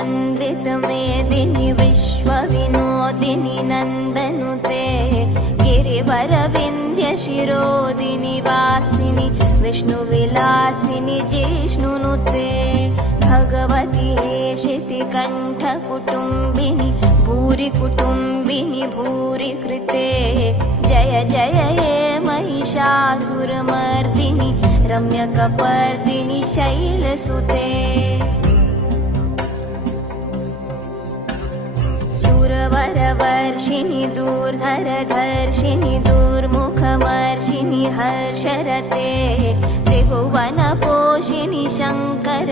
नन्दितमेदिनि विश्वविनोदिनि नन्दनुते गिरिवरविन्ध्यशिरोदिनि वासिनि विष्णुविलासिनि जिष्णुनुते भगवति हेशितिकण्ठकुटुम्बिनि भूरि कुटुम्बिनि भूरि कृते जय जय हे महिषासुरमर्दिनि रम्यकपर्दिनि शैलसुते सुरवरवर्षिणि दूर्धरधर्षिणि दूर्मुखमर्षिणि हर्षरते त्रिभुवनपोषिणि शङ्कर